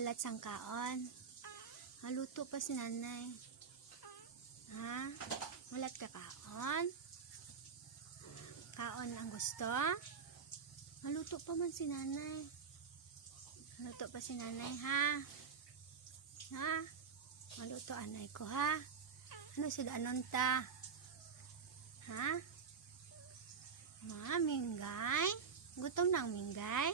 Maulat sang kaon. Haluto pa si nanay. Ha? Mulat ka kaon? Kaon ang gusto? Haluto pa man si nanay. Haluto pa si nanay, ha? Ha? Maluto anay ko, ha? Ano sudanon ta? Ha? Minggay? Gutom na ang minggay?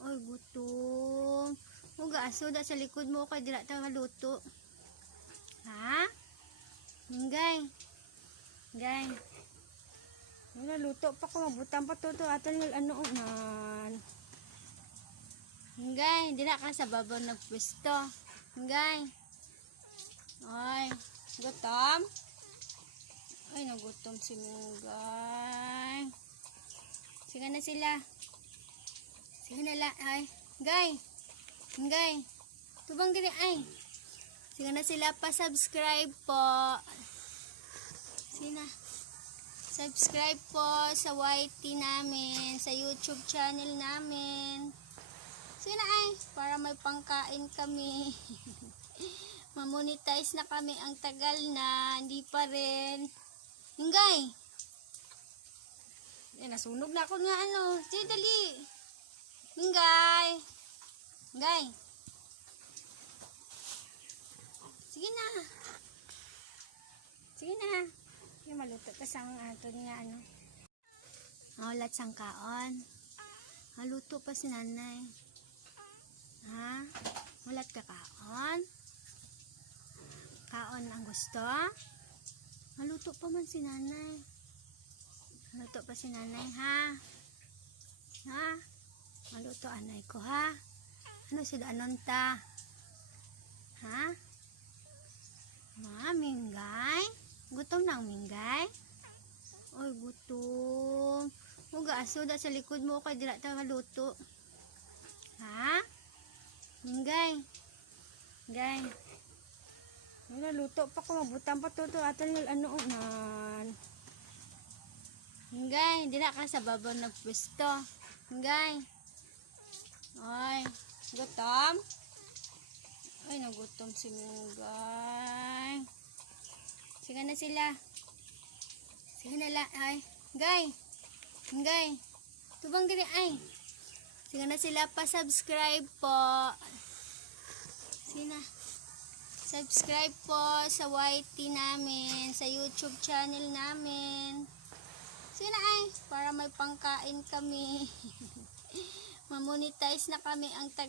Oy, gutom. Huwag aso da sa likod mo kay dira ta haluto. Ha? Minggay. Minggay. Luto pa ko, mabutan pa to aton ng ano man. Minggay, dira ka sa babaw nagpwesto. Minggay. Oy, gutom? Ay, nagutom si Minggay. Sige na sila. Sige na la, ay. Gay. Minggay. Tubang gini, ay. Sige na sila pa-subscribe po. Sige na. Subscribe po sa YT namin, sa YouTube channel namin. Sige na ay, para may pangkain kami. Mamonetize na kami, ang tagal na, hindi pa rin. Minggay. Nasunog na ako nga ano. Sige, dali. Minggay. Minggay. Sige na. Sige na. Sige, maluto pa sang aton nga ano. Maulat sang kaon. Haluto pa si nanay. Ha? Mulat ka kaon? Kaon ang gusto? Haluto pa man si nanay. Haluto pa si nanay, ha? Ha? Maluto anay ko, ha? Ano sudanon ta? Ha? Minggay? Gutom na ang minggay? Oy, gutom. Huwag aso da sa likod mo kay dira ta haluto. Ha? Minggay. Minggay. Luto pa ko, mabutan pa to aton ng ano man. Minggay, dira ka sa babaw nagpwesto. Minggay. Oy, gutom? Ay, nagutom si Minggay. Sige na sila. Sige na la, ay. Gay. Minggay. Tubang gini, ay. Sige na sila pa-subscribe po. Sige na. Subscribe po sa YT namin, sa YouTube channel namin. Sige na ay, para may pangkain kami. Mamonetize na kami, ang tagal.